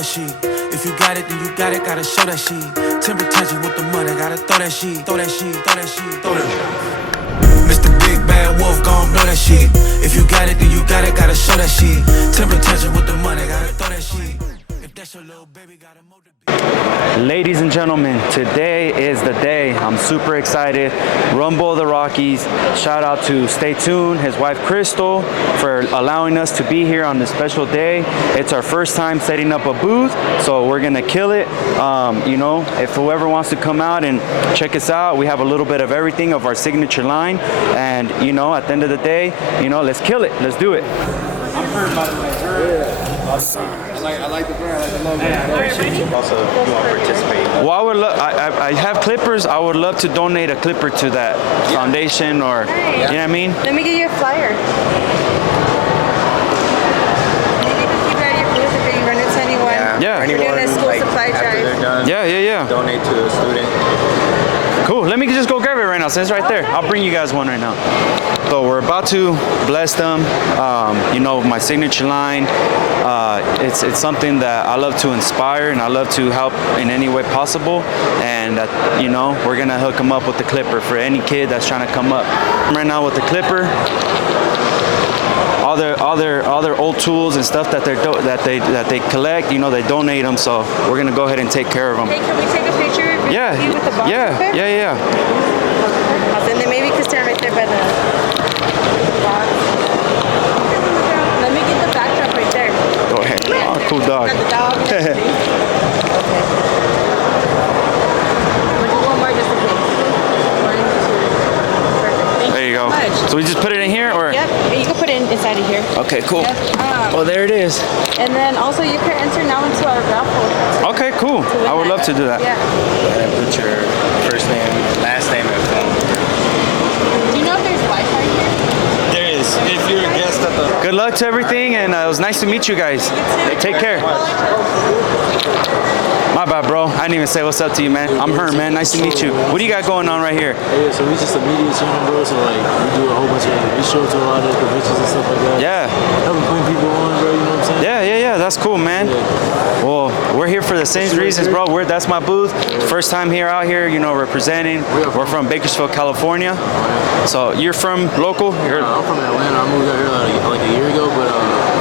that shit. If you got it, then you got it, gotta show that shit. Temper tantrum with the money, gotta throw that shit, throw that shit, throw that shit, throw that shit. Mr. Big Bad Wolf, gon' know that shit. If you got it, then you got it, gotta show that shit. Temper tantrum with the money, gotta throw that shit. If that's your little baby, gotta motivate. Ladies and gentlemen, today is the day. I'm super excited. Rumble of the Rockies. Shout out to Stay Tuned, his wife Crystal, for allowing us to be here on this special day. It's our first time setting up a booth, so we're gonna kill it. You know, if whoever wants to come out and check us out, we have a little bit of everything of our signature line. And you know, at the end of the day, you know, let's kill it. Let's do it. I'm Herm, by the way. I like the brand, I like the logo. Yeah. Also, if you want to participate. Well, I would I have clippers. I would love to donate a clipper to that foundation, or you know what I mean. Let me give you a flyer. Maybe you can keep it at your booth if you run into anyone. Yeah. We're doing a school supply drive. Yeah. Donate to a student. Cool. Let me just go grab it right now. Since it's right there, I'll bring you guys one right now. So we're about to bless them. You know, my signature line. It's something that I love to inspire, and I love to help in any way possible. And you know, we're gonna hook them up with the clipper for any kid that's trying to come up. Right now with the clipper, all their old tools and stuff that they collect, you know, they donate them. So we're gonna go ahead and take care of them. Hey, can we take a picture? Yeah. With the box? Yeah. And then maybe you can stand right there by the box. Let me get the backdrop right there. Go ahead. Oh, cool dog. Got the dog. Okay. One more just in case. 1, 2. Perfect. Thank There you so go. much. So we just put it in here, or? Yep. You can put it inside of here. Okay, cool. Yep. Well, there it is. And then also you can enter now into our raffle. Okay, cool. I would love to do that. Yeah. And put your first name, last name, and phone. Do you know if there's Wi-Fi here? There is. If you're a guest at the... Good luck to everything, and it was nice to meet you guys. Take care. My bad, bro. I didn't even say what's up to you, man. I'm Herm, man. Nice to meet you. What do you got going on right here? Yeah, so we just a media channel, bro. So like we do a whole bunch of, we show up to a lot of conventions and stuff like that. Yeah. Helping bring people on, bro. You know what I'm saying? Yeah. That's cool, man. Yeah. Well, we're here for the same reasons, bro. That's my booth. First time here out here, you know, representing. We're from Bakersfield, California. So you're from local? I'm from Atlanta. I moved out here like a year ago, but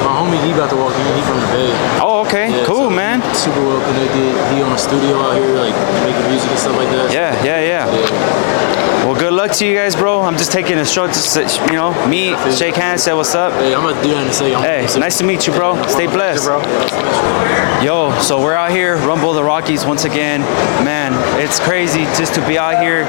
my homie, he about to walk in. He from the Bay. Oh, okay. Yeah, cool, so man. Super well connected. He on a studio out here, like making music and stuff like that. Yeah. Well, good luck to you guys, bro. I'm just taking a short, you know, meet, shake hands, say what's up. Hey, I'm about to do that in a second. Hey, nice to meet you, bro. Stay blessed. Yo, so we're out here, Rumble of the Rockies once again. Man, it's crazy just to be out here,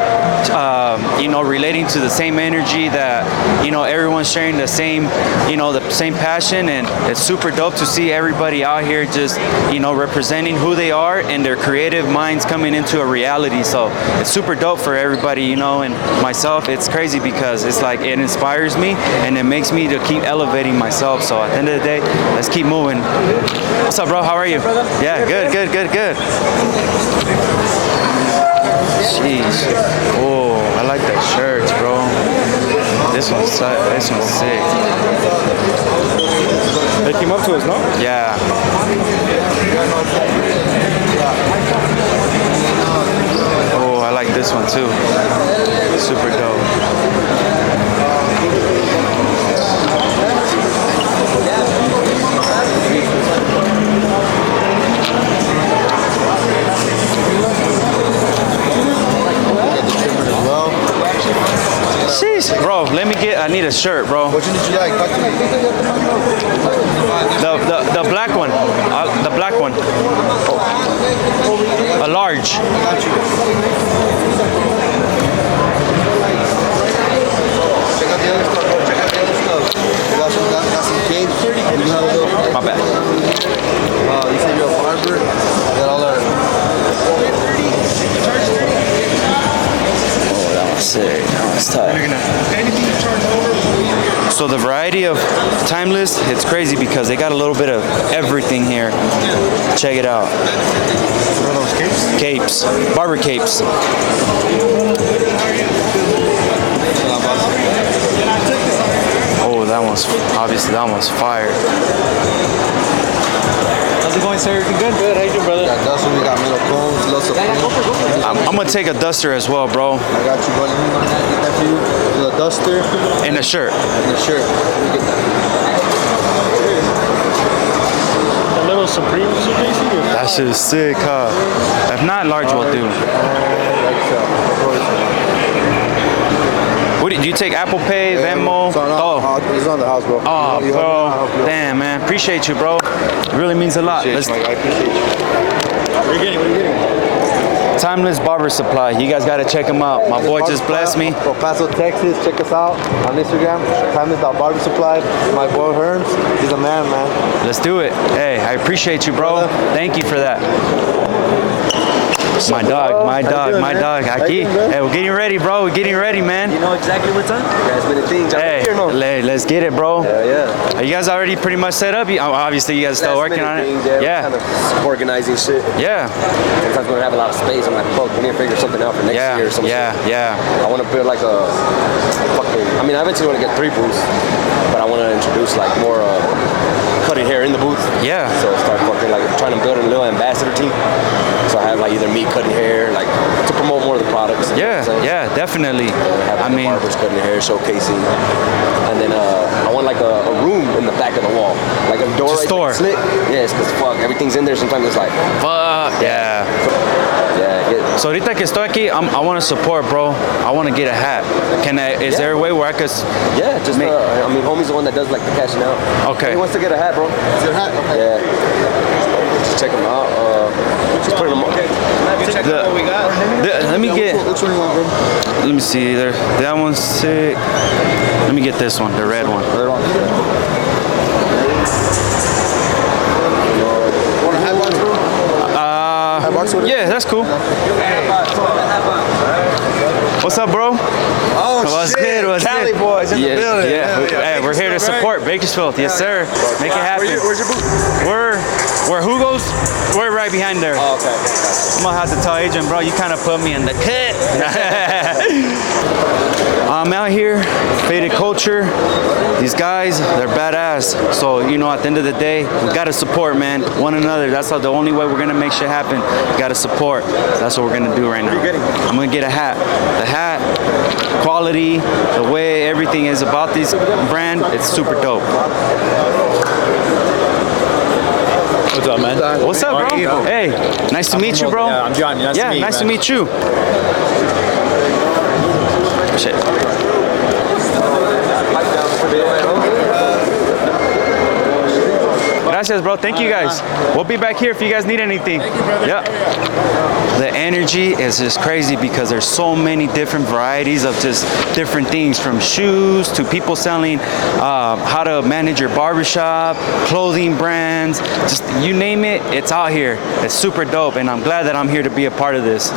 you know, relating to the same energy that, you know, everyone's sharing the same, you know, the same passion. And it's super dope to see everybody out here just, you know, representing who they are and their creative minds coming into a reality. So it's super dope for everybody, you know, and myself. It's crazy because it's like it inspires me and it makes me to keep elevating myself. So at the end of the day, let's keep moving. What's up, bro? How are you? Yeah, good. Jeez. Oh, I like that shirt, bro. This one's sick. They came up to us, no? Yeah. Oh, I like this one too. Super dope. Jeez, bro, I need a shirt, bro. Which one did you like? Talk to me. The black one. The black one. A large. Got you. Check out the other stuff, bro. Check out the other stuff. Got some capes. You have a little... My bad. You said you're a barber. Got all our... Oh, that one's sick. That one's tight. So the variety of timeless, it's crazy because they got a little bit of everything here. Check it out. What are those capes? Capes. Barber capes. Oh, that one's fire. How's it it going, sir? Everything good? Good, how you doing, brother? We got dusters, we got metal cones, lots of paint. I'm gonna take a duster as well, bro, I got you, buddy. Get that for you. The duster and a shirt. and the shirt. Let me get that. A little Supreme suitcase? That shit's sick, huh? If not, large will do. What do you take? Apple Pay, Venmo? It's on the house, bro. Oh, You bro. help me out. Damn, man. Appreciate you, bro. It really means a lot. Appreciate you, Mike. I appreciate you. What are you getting? Timeless Barber Supply. You guys gotta check them out. My boy just blessed me. From Paso, Texas. Check us out on Instagram. Timeless.barber supply. My boy Herms. He's a man. Let's do it. Hey, I appreciate you, bro. Thank you for that. My dog. Aquí. Hey, we're getting ready, bro. We're getting ready, man. You know exactly what time? Guys, many things. Hey, let's get it, bro. Yeah. Are you guys already pretty much set up? Obviously, you guys still working on it. Yeah. Kind of organizing shit. Yeah. Sometimes we don't have a lot of space. I'm like, fuck, we need to figure something out for next year or something. Yeah. I want to build like a fucking. I mean, I eventually want to get 3 booths, but I want to introduce like more cutting hair in the booth. Yeah. So start fucking like trying to build a little ambassador team. So I have like either me cutting hair, like to promote more of the products. Yeah, definitely. I mean, barbers cutting hair, showcasing, and then I want like a room in the back of the wall, like a door right store. slit. Yes, because fuck, everything's in there. Sometimes it's like Fuck. Yeah. So ahorita que estoy aquí, I want to support, bro. I want to get a hat. Is there a way where I could? Yeah, just I mean, homie's the one that does like the cashing out. Okay. He wants to get a hat, bro. Is it a hat? Okay. Yeah. Just check him out. Just put him on. Check out what we got. Let me get. Which one you want, bro? Let me see. That one's sick. Let me get this one, the red one. Want a hat box, bro? Hat box with it? Yeah, that's cool. What's up, bro? Oh, What's good? What's Cali good? boys in the building. Yeah. Yeah. Hey, we're here to support Bakersfield. Yes, sir. Make it happen. Where's your booth? Where Hugo's? We're right behind there. Oh, okay. I'm gonna have to tell Adrian, bro, you kind of put me in the cut. I'm out here, Faded Culture. These guys, they're badass. So, at the end of the day, we gotta support, man, one another. That's the only way we're gonna make shit happen. We gotta support. That's what we're gonna do right now. I'm gonna get a hat. The hat, quality, the way everything is about this brand, it's super dope. What's up, man? What's up, bro? Hey, nice to meet you, bro. Yeah, I'm Johnny. Nice to meet you, nice to man. meet you. Shit. Gracias, bro. Thank you, guys. We'll be back here if you guys need anything. Thank you, brother. Yeah. The energy is just crazy because there's so many different varieties of just different things, from shoes to people selling how to manage your barbershop, clothing brands, just you name it, it's out here. It's super dope, and I'm glad that I'm here to be a part of this.